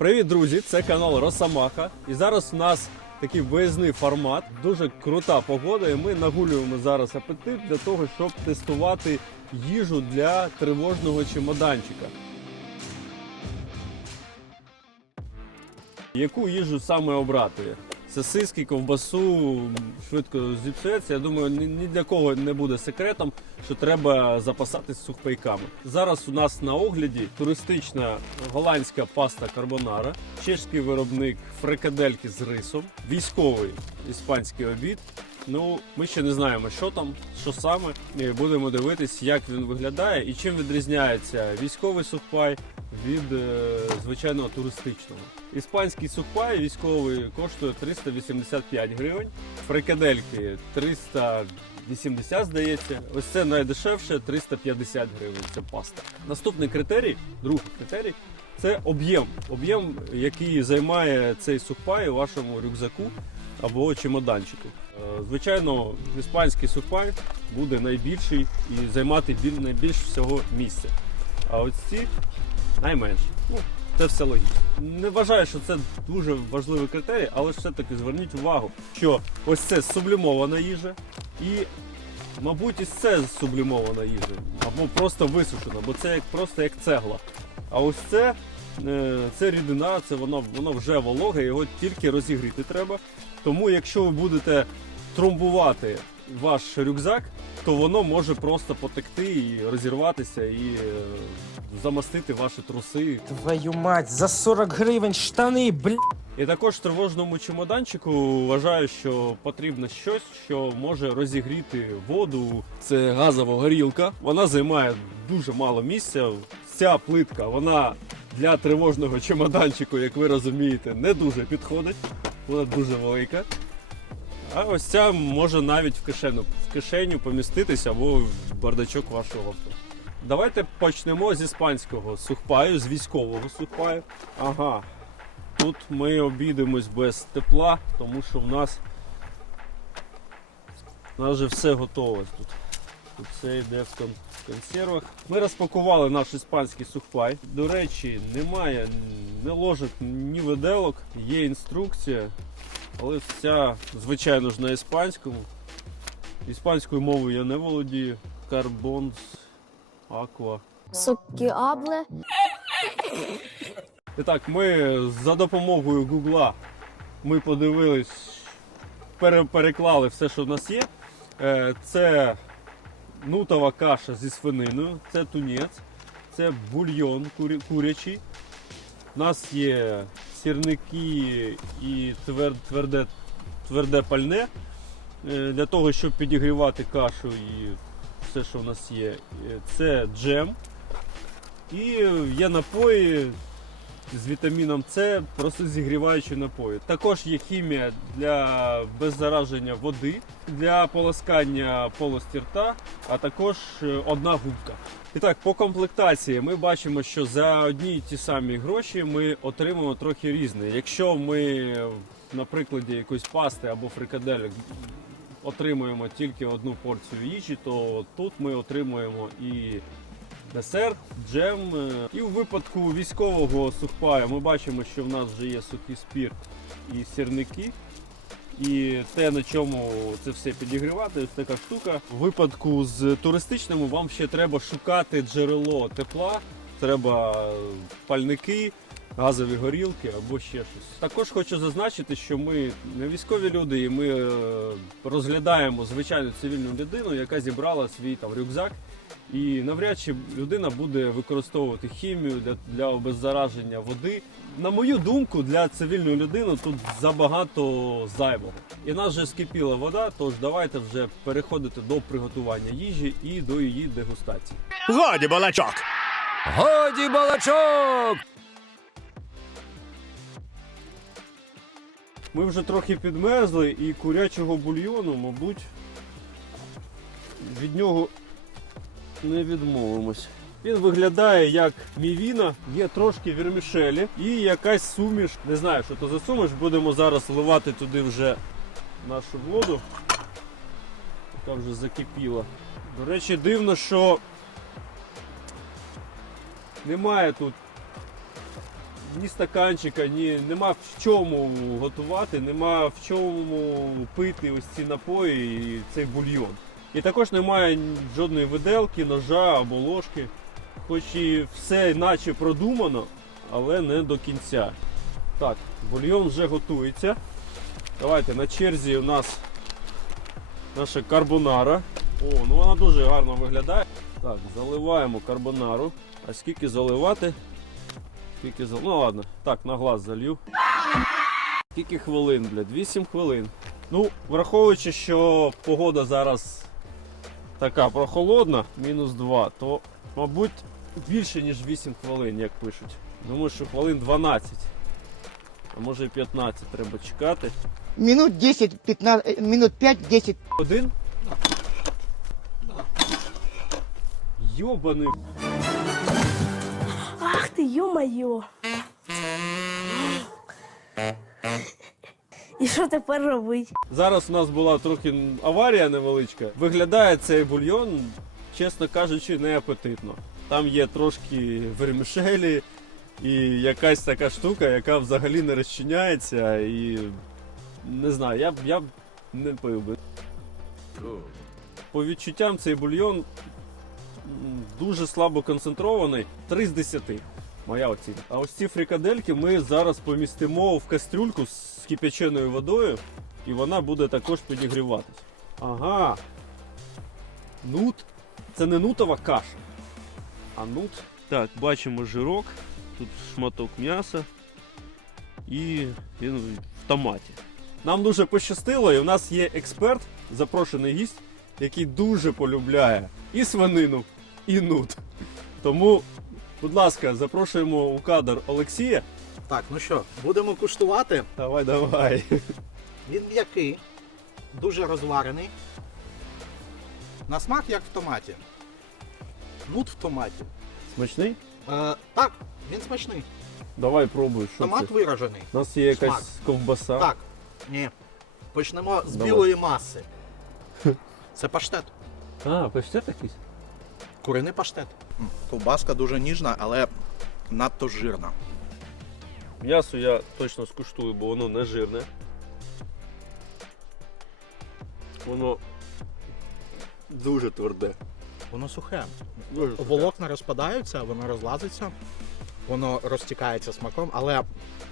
Привіт, друзі! Це канал Росомаха. І зараз у нас такий виїзний формат. Дуже крута погода, і ми нагулюємо зараз апетит для того, щоб тестувати їжу для тривожного чемоданчика. Яку їжу саме обрати? Сосиски, ковбасу швидко зіпсується. Я думаю, ні, для кого не буде секретом, що треба запасатись сухпайками. Зараз у нас на огляді туристична голландська паста карбонара, чешський виробник фрикадельки з рисом, військовий іспанський обід. Ну, ми ще не знаємо, що там, що саме. Будемо дивитись, як він виглядає і чим відрізняється військовий сухпай від е, звичайного туристичного. Іспанський сухпай військовий коштує 385 гривень, фрикадельки 380, здається. Ось це найдешевше 350 гривень. Це паста. Наступний критерій, другий критерій. Це об'єм, об'єм, який займає цей сухпай у вашому рюкзаку або чемоданчику. Е, Звичайно, іспанський сухпай буде найбільший і займати біль- найбільш всього місця. А ось ці найменші. Ну, це все логічно. Не вважаю, що це дуже важливий критерій, але ж все-таки зверніть увагу, що ось це сублімована їжа і, мабуть, і це сублімована їжа, або просто висушена, бо це як просто як цегла. А ось це, е, це рідина, це воно, воно вже вологе, його тільки розігріти треба. Тому якщо ви будете тромбувати ваш рюкзак, то воно може просто потекти і розірватися і е, замастити ваші труси. Твою мать, за 40 гривень штани, бля. І також в тривожному чемоданчику вважаю, що потрібно щось, що може розігріти воду. Це газова горілка. Вона займає дуже мало місця. Ця плитка, вона для тривожного чемоданчику, як ви розумієте, не дуже підходить. Вона дуже велика. А ось ця може навіть в кишеню, в кишеню поміститися або в бардачок вашого авто. Давайте почнемо з іспанського сухпаю, з військового сухпаю. Ага, Тут ми обійдемось без тепла, тому що в нас, у нас вже все готове тут. Тут все йде в консервах. Ми розпакували наш іспанський сухпай. До речі, немає ні ложок, ні виделок, є інструкція, але вся, звичайно ж, на іспанському. Іспанською мовою я не володію. Карбонс, аква. Сокіабле. І так, ми за допомогою Гугла ми подивились, пере- переклали все, що в нас є. Е, Це нутова каша зі свининою, це тунець, це бульйон курячий. У нас є сірники і твер- тверде, тверде пальне е, для того, щоб підігрівати кашу і все, що в нас є. Е, Це джем. І є напої з вітаміном С, просто зігріваючі напої. Також є хімія для беззараження води, для полоскання полості рта, а також е, одна губка. І так, по комплектації ми бачимо, що за одні й ті самі гроші ми отримуємо трохи різне. Якщо ми, на прикладі якоїсь пасти або фрикаделек отримуємо тільки одну порцію їжі, то тут ми отримуємо і десерт, джем. е, І у випадку військового сухпаю ми бачимо, що в нас вже є сухий спір і сірники. І те, на чому це все підігрівати, ось така штука. У випадку з туристичним вам ще треба шукати джерело тепла, треба пальники, газові горілки або ще щось. Також хочу зазначити, що ми не військові люди, і ми е, розглядаємо звичайну цивільну людину, яка зібрала свій там рюкзак. І навряд чи людина буде використовувати хімію для, для обеззараження води. На мою думку, для цивільної людини тут забагато зайвого. І нас вже скипіла вода, тож давайте вже переходити до приготування їжі і до її дегустації. Годі балачок! Годі балачок! Ми вже трохи підмерзли і курячого бульйону, мабуть, від нього не відмовимось. Він виглядає як мівіна, є трошки вірмішелі і якась суміш. Не знаю, що то за суміш. Будемо зараз вливати туди вже нашу воду, яка вже закипіла. До речі, дивно, що немає тут ні стаканчика, ні, нема в чому готувати, нема в чому пити ось ці напої і цей бульйон. І також немає жодної виделки, ножа або ложки. Хоч і все наче продумано, але не до кінця. Так, бульйон вже готується. Давайте на черзі у нас наша карбонара. О, ну вона дуже гарно виглядає. Так, заливаємо карбонару. А скільки заливати? Скільки зал... Ну ладно, так, на глаз залью. Скільки хвилин, блядь? 8 хвилин. Ну, враховуючи, що погода зараз така прохолодна, мінус 2, то, мабуть, більше, ніж 8 хвилин, як пишуть. Думаю, що хвилин 12. А може і 15 треба чекати. Минут 10, 15, э, минут 5-10 Один? Йобаний. Ах ти, ё-моё. І що тепер робить? Зараз у нас була трохи аварія невеличка. Виглядає цей бульйон, чесно кажучи, неапетитно. Там є трошки вермішелі і якась така штука, яка взагалі не розчиняється. І не знаю, я б я б не пив би. По відчуттям цей бульйон дуже слабо концентрований. 3 з 10. Моя оцінка. А ось ці фрикадельки ми зараз помістимо в кастрюльку з кипяченою водою, і вона буде також підігріватись. Ага. Нут. Це не нутова каша. А нут. Так, бачимо жирок. Тут шматок м'яса. І він в томаті. Нам дуже пощастило, і у нас є експерт, запрошений гість, який дуже полюбляє і свинину, і нут. Тому, будь ласка, запрошуємо у кадр Олексія. Так, ну що, будемо куштувати. Давай, давай. Він м'який, дуже розварений. На смак як в томаті. Нут в томаті. Смачний? Е, так, він смачний. Давай пробуй. Що Томат це? виражений. У нас є якась Смак. ковбаса. Так, ні. Почнемо з Давай. білої маси. Це паштет. А, паштет якийсь? Куриний паштет. Ковбаска дуже ніжна, але надто жирна. М'ясо я точно скуштую, бо воно не жирне. Воно дуже тверде. Воно сухе. Дуже сухе. Волокна розпадаються, воно розлазиться, воно розтікається смаком, але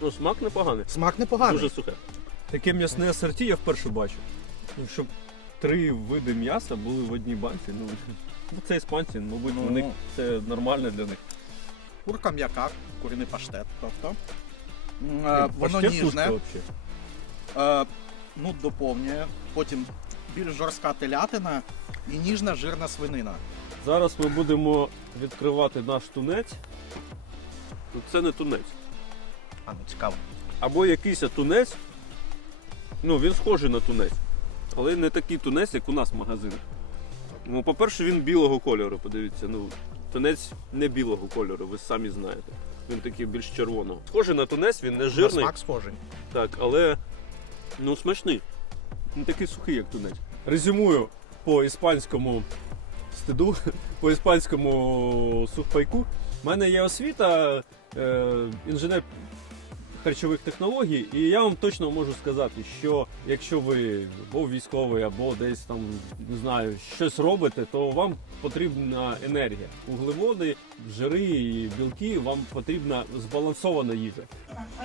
Ну, смак непоганий. смак непоганий. Дуже сухе. Таке м'ясне асорті я вперше бачу. Ну, щоб три види м'яса були в одній банці. Ну, ну це іспанці, мабуть, Ну. у них це нормально для них. Курка м'яка, куриний паштет. Тобто. М, Блін, е, Воно паштет ніжне, сушка е, ну, доповнює. Потім більш жорстка телятина і ніжна жирна свинина. Зараз ми будемо відкривати наш тунець. Ну, Це не тунець. А, ну цікаво. Або якийсь тунець. Ну, він схожий на тунець. Але не такий тунець, як у нас в магазинах. Ну, по-перше, він білого кольору, подивіться. Ну, тунець не білого кольору, ви самі знаєте. Він такий більш червоного. Схожий на тунець, він не На жирний, смак схожий. так, але ну, смачний. Не такий сухий, як тунець. Резюмую по іспанському стиду, по іспанському сухпайку. У мене є освіта е, інженер харчових технологій, і я вам точно можу сказати, що якщо ви або військовий, або десь там не знаю, щось робите, то вам потрібна енергія. Углеводи, жири і білки, вам потрібна збалансована їжа.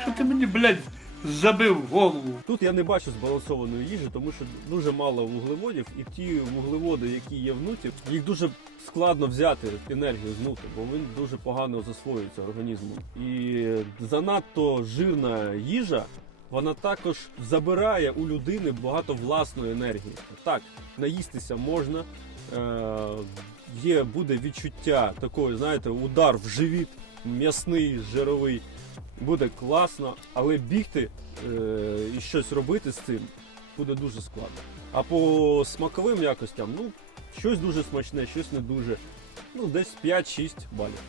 Що ти мені, блядь, забив голову? Тут я не бачу збалансованої їжі, тому що дуже мало вуглеводів, і ті вуглеводи, які є внутрі, їх дуже складно взяти енергію знутрі, бо він дуже погано засвоюється організмом. І занадто жирна їжа. Вона також забирає у людини багато власної енергії. Так, наїстися можна, е, є, буде відчуття такої, знаєте, удар в живіт, м'ясний, жировий, буде класно, але бігти е, і щось робити з цим буде дуже складно. А по смаковим якостям, ну, щось дуже смачне, щось не дуже. Ну, десь 5-6 балів.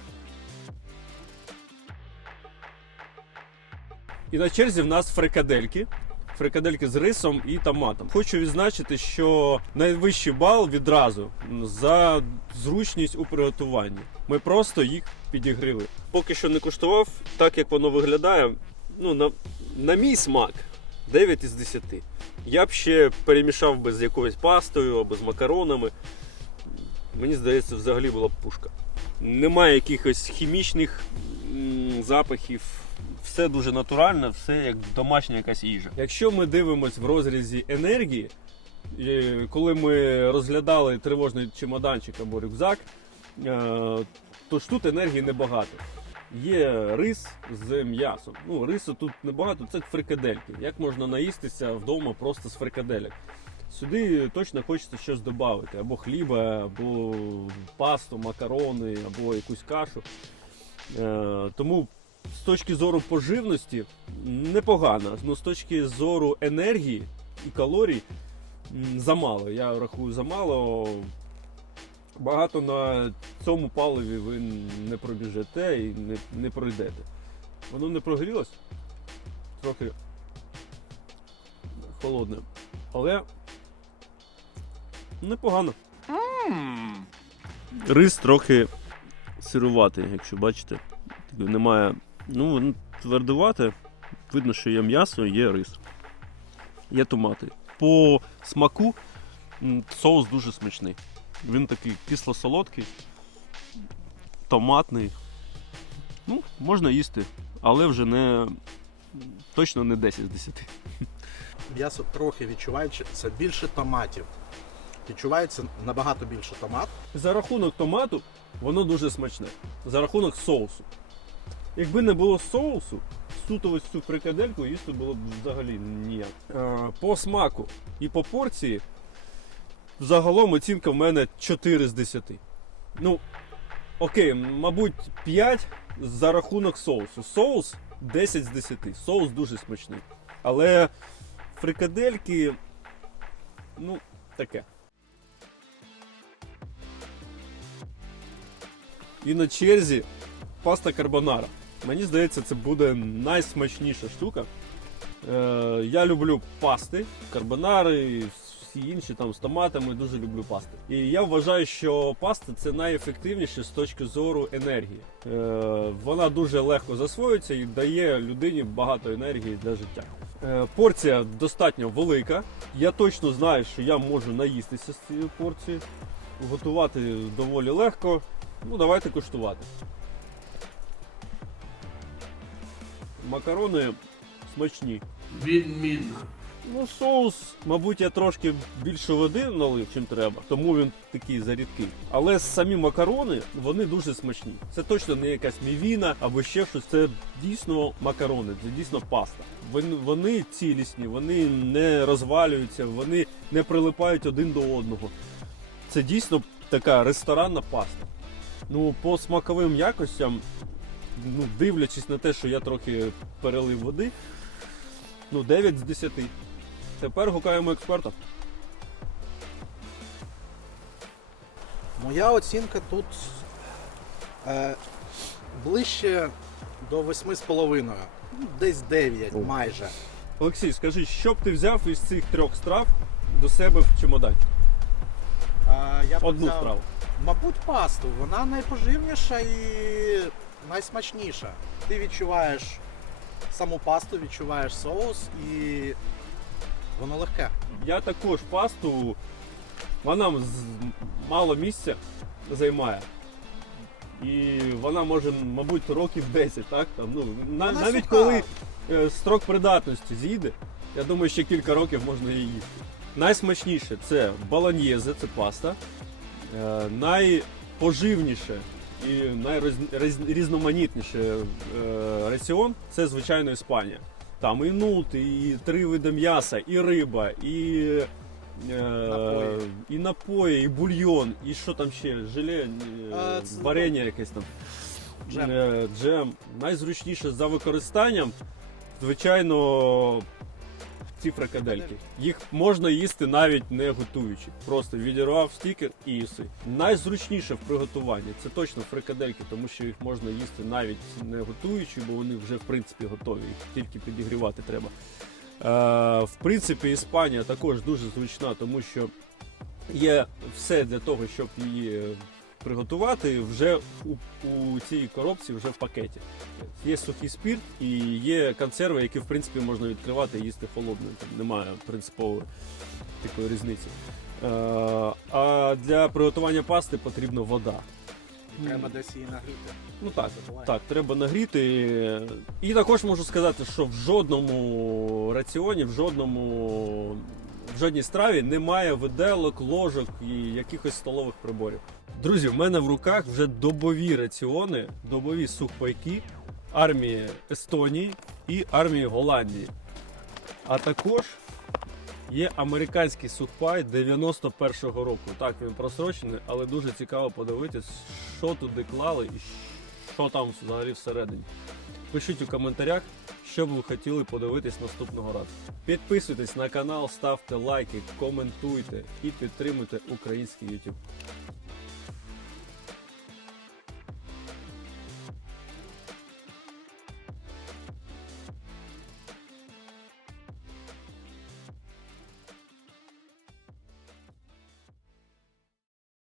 І на черзі в нас фрикадельки. Фрикадельки з рисом і томатом. Хочу відзначити, що найвищий бал відразу за зручність у приготуванні. Ми просто їх підігріли. Поки що не куштував, так як воно виглядає. Ну, на, на мій смак 9 із 10. Я б ще перемішав би з якоюсь пастою або з макаронами. Мені здається, взагалі була б пушка. Немає якихось хімічних запахів. Все дуже натурально, все як домашня якась їжа. Якщо ми дивимось в розрізі енергії, е, коли ми розглядали тривожний чемоданчик або рюкзак, е, то ж тут енергії небагато. Є рис з м'ясом. Ну, рису тут небагато, це фрикадельки. Як можна наїстися вдома просто з фрикаделек? Сюди точно хочеться щось додати, або хліба, або пасту, макарони, або якусь кашу. Е, тому з точки зору поживності непогано. Ну, з точки зору енергії і калорій замало. Я рахую замало. Багато на цьому паливі ви не пробіжете і не, не пройдете. Воно не прогрілось, трохи холодне. Але непогано. Рис трохи сируватий, якщо бачите. Немає. Ну, він твердувате. Видно, що є м'ясо, є рис. Є томати. По смаку соус дуже смачний. Він такий кисло-солодкий, томатний. Ну, можна їсти, але вже не точно не 10 з 10. М'ясо трохи відчувається, це більше томатів. Відчувається набагато більше томат. За рахунок томату воно дуже смачне. За рахунок соусу. Якби не було соусу, суто ось цю фрикадельку їсти було б взагалі ніяк. Е, По смаку і по порції загалом оцінка в мене 4 з 10. Ну, окей, мабуть, 5 за рахунок соусу. Соус 10 з 10. Соус дуже смачний. Але фрикадельки, ну, таке. І на черзі паста карбонара. Мені здається, це буде найсмачніша штука. Е, я люблю пасти, карбонари, всі інші там з томатами, дуже люблю пасти. І я вважаю, що паста це найефективніше з точки зору енергії. Е, вона дуже легко засвоюється і дає людині багато енергії для життя. Е, порція достатньо велика. Я точно знаю, що я можу наїстися з цієї порції. Готувати доволі легко. Ну, давайте куштувати. Макарони смачні. Відмінно. Ну, соус, мабуть, я трошки більше води налив, чим треба, тому він такий зарідкий. Але самі макарони, вони дуже смачні. Це точно не якась мівіна або ще щось. Це дійсно макарони, це дійсно паста. Вони, вони цілісні, вони не розвалюються, вони не прилипають один до одного. Це дійсно така ресторанна паста. Ну, по смаковим якостям, ну, дивлячись на те, що я трохи перелив води, ну, 9 з 10. Тепер гукаємо експерта. Моя оцінка тут е, ближче до 8,5. Ну, Десь 9 О. майже. Олексій, скажи, що б ти взяв із цих трьох страв до себе в чемоданчик? Е, я б Одну взяв, страву. Мабуть, пасту. Вона найпоживніша і найсмачніша. Ти відчуваєш саму пасту, відчуваєш соус і воно легке. Я також пасту, вона з- мало місця займає. І вона може, мабуть, років 10, так? Там, ну, на, Вона навіть суха. коли е, строк придатності з'їде, я думаю, ще кілька років можна її їсти. Найсмачніше це баланьєзе, це паста. Е, найпоживніше і найрізноманітніше е, раціон це, звичайно, Іспанія. Там і нут, і три види м'яса, і риба, і, е, Напої. і напої, і бульйон, і що там ще? Желе, А, це- варення якесь там. Джем. Джем. Найзручніше за використанням, звичайно, ці фрикадельки. Їх можна їсти навіть не готуючи. Просто відірвав стікер і їси. Найзручніше в приготуванні це точно фрикадельки, тому що їх можна їсти навіть не готуючи, бо вони вже в принципі готові. Їх тільки підігрівати треба. в принципі, Іспанія також дуже зручна, тому що є все для того, щоб її е, приготувати вже у, у цій коробці, вже в пакеті. Є сухий спірт і є консерви, які в принципі можна відкривати і їсти холодним. Там немає принципової такої різниці. Е, а для приготування пасти потрібна вода. Треба десь її нагріти. Ну так, так, треба нагріти. І також можу сказати, що в жодному раціоні, в жодному в жодній страві немає виделок, ложок і якихось столових приборів. Друзі, в мене в руках вже добові раціони, добові сухпайки армії Естонії і армії Голландії. А також є американський сухпай 91-го року. Так, він просрочений, але дуже цікаво подивитись, що туди клали і що там взагалі всередині. Пишіть у коментарях, що б ви хотіли подивитись наступного разу. Підписуйтесь на канал, ставте лайки, коментуйте і підтримуйте український YouTube.